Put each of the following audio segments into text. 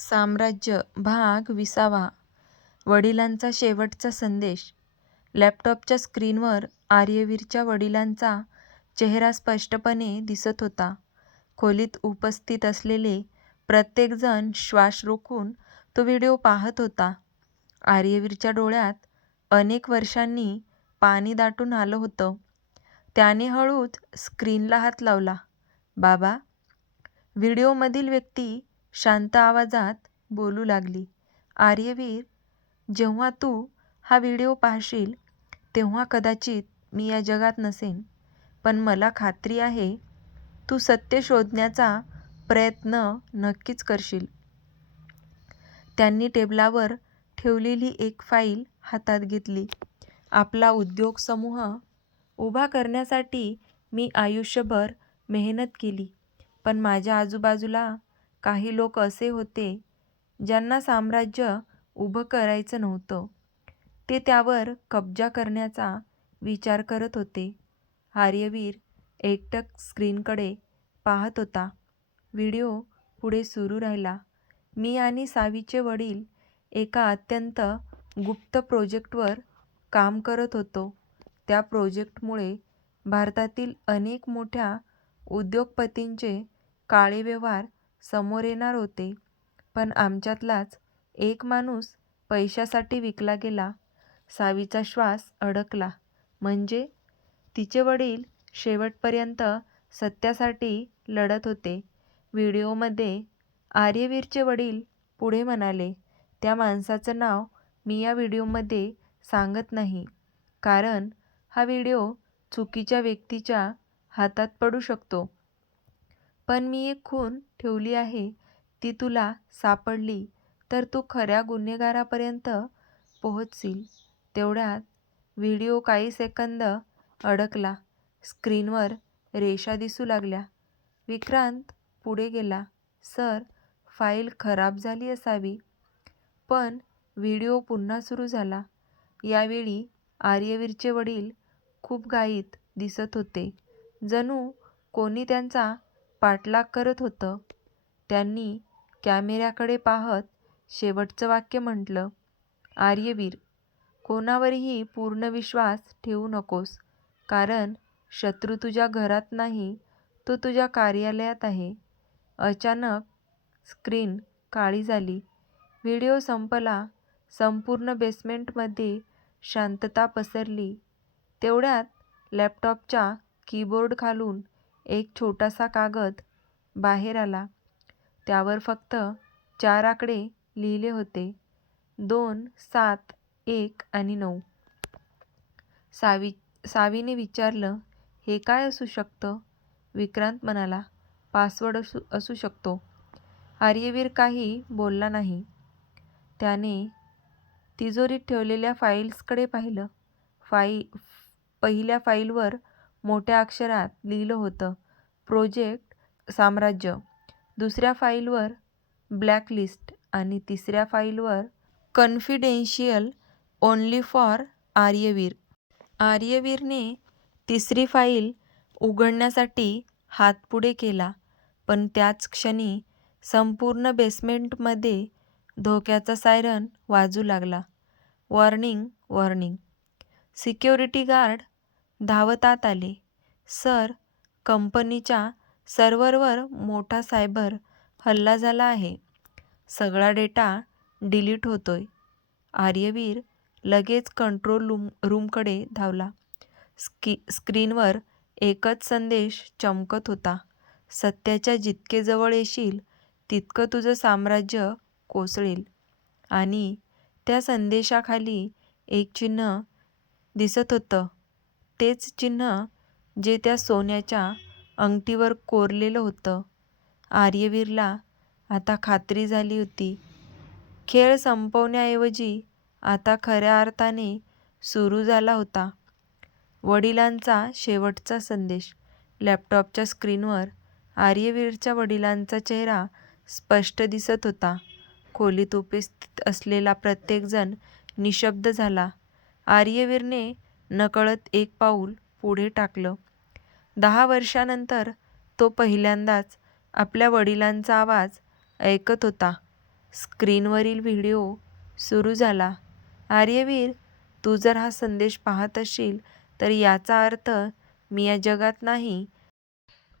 साम्राज्य भाग 20. वडिलांचा शेवटचा संदेश. लॅपटॉपच्या स्क्रीनवर आर्यवीरच्या वडिलांचा चेहरा स्पष्टपणे दिसत होता. खोलीत उपस्थित असलेले प्रत्येकजण श्वास रोखून तो व्हिडिओ पाहत होता. आर्यवीरच्या डोळ्यात अनेक वर्षांनी पाणी दाटून आलं होतं. त्याने हळूच स्क्रीनला हात लावला. बाबा. व्हिडिओमधील व्यक्ती शांत आवाजात बोलू लागली. आर्यवीर, जेव्हा तू हा व्हिडिओ पाहशील तेव्हा कदाचित मी या जगात नसेन, पण मला खात्री आहे तू सत्य शोधण्याचा प्रयत्न नक्कीच करशील. त्यांनी टेबलावर ठेवलेली एक फाईल हातात घेतली. आपला उद्योग समूह उभा करण्यासाठी मी आयुष्यभर मेहनत केली, पण माझ्या आजूबाजूला काही लोक असे होते ज्यांना साम्राज्य उभं करायचं नव्हतं. ते त्यावर कब्जा करण्याचा विचार करत होते. आर्यवीर एकटक स्क्रीनकडे पाहत होता. व्हिडिओ पुढे सुरू राहिला. मी आणि सावीचे वडील एका अत्यंत गुप्त प्रोजेक्टवर काम करत होतो. त्या प्रोजेक्टमुळे भारतातील अनेक मोठ्या उद्योगपतींचे काळे व्यवहार समोर येणार होते, पण आमच्यातलाच एक माणूस पैशासाठी विकला गेला. सावीचा श्वास अडकला. म्हणजे तिचे वडील शेवटपर्यंत सत्यासाठी लढत होते. व्हिडिओमध्ये आर्यवीरचे वडील पुढे म्हणाले, त्या माणसाचं नाव मी या व्हिडिओमध्ये सांगत नाही, कारण हा व्हिडिओ चुकीच्या व्यक्तीच्या हातात पडू शकतो. पण मी एक खूण ठेवली आहे. ती तुला सापडली तर तू खऱ्या गुन्हेगारापर्यंत पोहोचशील. तेवढ्यात व्हिडिओ काही सेकंद अडकला. स्क्रीनवर रेषा दिसू लागल्या. विक्रांत पुढे गेला. सर, फाईल खराब झाली असावी. पण व्हिडिओ पुन्हा सुरू झाला. यावेळी आर्यवीरचे वडील खूप घाईत दिसत होते, जणू कोणी त्यांचा पाठलाग करत होतं. त्यांनी कॅमेऱ्याकडे पाहत शेवटचं वाक्य म्हटलं, आर्यवीर, कोणावरही पूर्ण विश्वास ठेवू नकोस, कारण शत्रू तुझ्या घरात नाही, तो तुझ्या कार्यालयात आहे. अचानक स्क्रीन काळी झाली. व्हिडिओ संपला. संपूर्ण बेसमेंटमध्ये शांतता पसरली. तेवढ्यात लॅपटॉपच्या कीबोर्ड खालून एक छोटासा कागद बाहेर आला. त्यावर फक्त 4 आकडे लिहिले होते, 2, 7, 1 आणि 9. सावीने विचारलं, हे काय असू शकतं? विक्रांत म्हणाला, पासवर्ड असू शकतो. आर्यवीर काही बोलला नाही. त्याने तिजोरीत ठेवलेल्या फाईल्सकडे पाहिलं. पहिल्या फाईलवर मोठ्या अक्षरात लिहिलं होतं, प्रोजेक्ट साम्राज्य. दुसऱ्या फाईलवर ब्लॅकलिस्ट आणि तिसऱ्या फाईलवर कॉन्फिडेन्शियल ओन्ली फॉर आर्यवीर. आर्यवीरने तिसरी फाईल उघडण्यासाठी हात पुढे केला, पण त्याच क्षणी संपूर्ण बेसमेंटमध्ये धोक्याचा सायरन वाजू लागला. Warning, warning. सिक्युरिटी गार्ड धावत आत आले. सर, कंपनीच्या सर्व्हरवर मोठा सायबर हल्ला झाला आहे. सगळा डेटा डिलीट होतोय. आर्यवीर लगेच कंट्रोल रूमकडे धावला. स्क्रीनवर एकच संदेश चमकत होता, सत्याच्या जितके जवळ येशील तितकं तुझं साम्राज्य कोसळेल. आणि त्या संदेशाखाली एक चिन्ह दिसत होतं, तेच चिन्ह जे त्या सोन्याच्या अंगठीवर कोरलेलं होतं. आर्यवीरला आता खात्री झाली होती, खेळ संपवण्याऐवजी आता खऱ्या अर्थाने सुरू झाला होता. वडिलांचा शेवटचा संदेश. लॅपटॉपच्या स्क्रीनवर आर्यवीरच्या वडिलांचा चेहरा स्पष्ट दिसत होता. खोलीत उपस्थित असलेला प्रत्येकजण निशब्द झाला. आर्यवीरने नकळत एक पाऊल पुढे टाकलं. 10 वर्षांनंतर तो पहिल्यांदाच आपल्या वडिलांचा आवाज ऐकत होता. स्क्रीनवरील व्हिडिओ सुरू झाला. आर्यवीर, तू जर हा संदेश पाहत असशील तर याचा अर्थ मी या जगात नाही,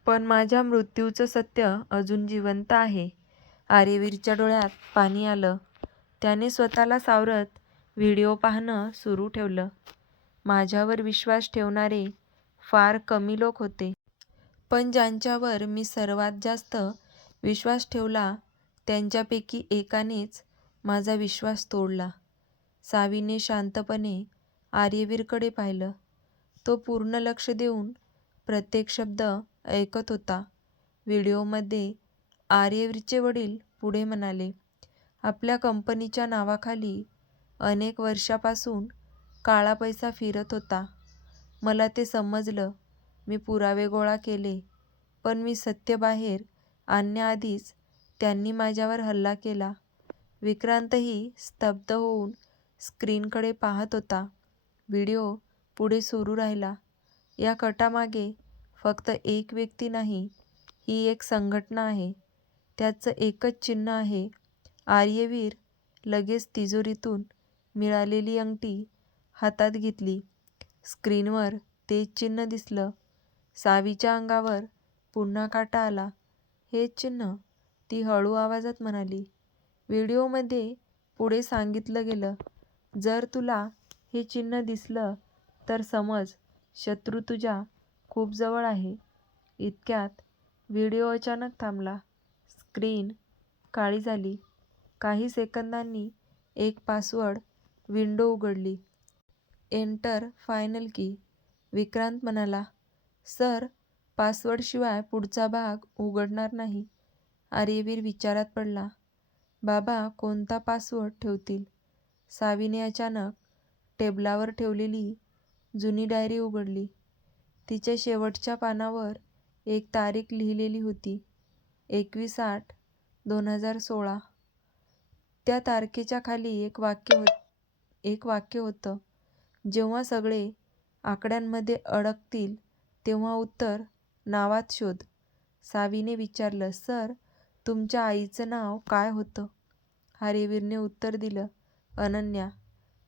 पण माझ्या मृत्यूचं सत्य अजून जिवंत आहे. आर्यवीरच्या डोळ्यात पाणी आलं. त्याने स्वतःला सावरत व्हिडिओ पाहणं सुरू ठेवलं. माझ्यावर विश्वास ठेवणारे फार कमी लोक होते. पण ज्यांच्यावर मी सर्वात जास्त विश्वास ठेवला त्यांच्यापैकी एकानेच माझा विश्वास तोडला. सावीने शांतपणे आर्यवीरकडे पाहिलं. तो पूर्ण लक्ष देऊन प्रत्येक शब्द ऐकत होता. व्हिडिओमध्ये आर्यवीरचे वडील पुढे म्हणाले, आपल्या कंपनीच्या नावाखाली अनेक वर्षापासून काळा पैसा फिरत होता. मला ते समजलं. मी पुरावे गोळा केले, पण मी सत्य बाहेर आणण्याआधीच त्यांनी माझ्यावर हल्ला केला. विक्रांतही स्तब्ध होऊन स्क्रीनकडे पाहत होता. व्हिडिओ पुढे सुरू राहिला. या कटामागे फक्त एक व्यक्ती नाही, ही एक संघटना आहे. त्याचं एकच चिन्ह आहे. आर्यवीर लगेच तिजोरीतून मिळालेली अंगठी हातात घेतली. स्क्रीनवर तेच चिन्ह दिसलं. सावीच्या अंगावर पुन्हा काटा आला. हेच चिन्ह, ती हळू आवाजात म्हणाली. व्हिडिओमध्ये पुढे सांगितलं गेलं, जर तुला हे चिन्ह दिसलं तर समज शत्रू तुझ्या खूप जवळ आहे. इतक्यात व्हिडिओ अचानक थांबला. स्क्रीन काळी झाली. काही सेकंदांनी एक पासवर्ड विंडो उघडली. एंटर फायनल की. विक्रांत म्हणाला, सर, पासवर्डशिवाय पुढचा भाग उघडणार नाही. आर्यवीर विचारात पडला. बाबा कोणता पासवर्ड ठेवतील? सावीने अचानक टेबलावर ठेवलेली जुनी डायरी उघडली. तिच्या शेवटच्या पानावर एक तारीख लिहिलेली होती, 21/8/2016. त्या तारखेच्या खाली एक वाक्य होतं, जेव्हा सगळे आकड्यांमध्ये अडकतील तेव्हा उत्तर नावात शोध. सावीने विचारलं, सर, तुमच्या आईचं नाव काय होतं? आर्यवीरने उत्तर दिलं, अनन्या.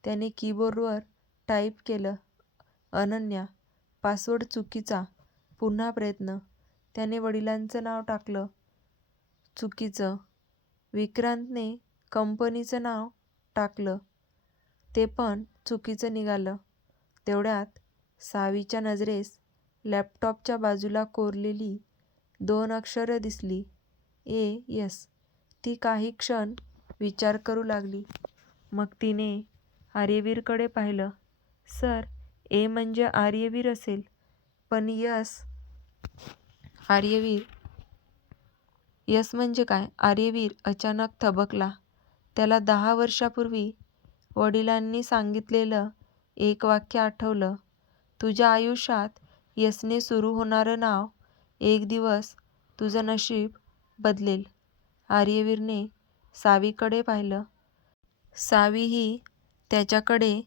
त्याने कीबोर्डवर टाईप केलं, अनन्या. पासवर्ड चुकीचा. पुन्हा प्रयत्न. त्याने वडिलांचं नाव टाकलं, चुकीचं. विक्रांतने कंपनीचं नाव टाकलं, ते पण चुकीचं निघालं. तेवढ्यात सावीच्या नजरेस लॅपटॉपच्या बाजूला कोरलेली 2 अक्षरं दिसली, AS. ती काही क्षण विचार करू लागली. मग तिने आर्यवीरकडे पाहिलं. सर, A म्हणजे आर्यवीर असेल, पण यस म्हणजे काय? आर्यवीर अचानक थबकला. त्याला 10 वर्षापूर्वी वडिलांनी सांगितलेलं एक वाक्य आठवलं, तुझ्या आयुष्यात यसने सुरू होणारं नाव एक दिवस तुझं नशीब बदलेल. आर्यवीरने सावीकडे पाहिलं. सावीही त्याच्याकडे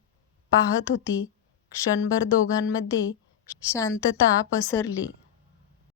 पाहत होती. क्षणभर दोघांमध्ये शांतता पसरली.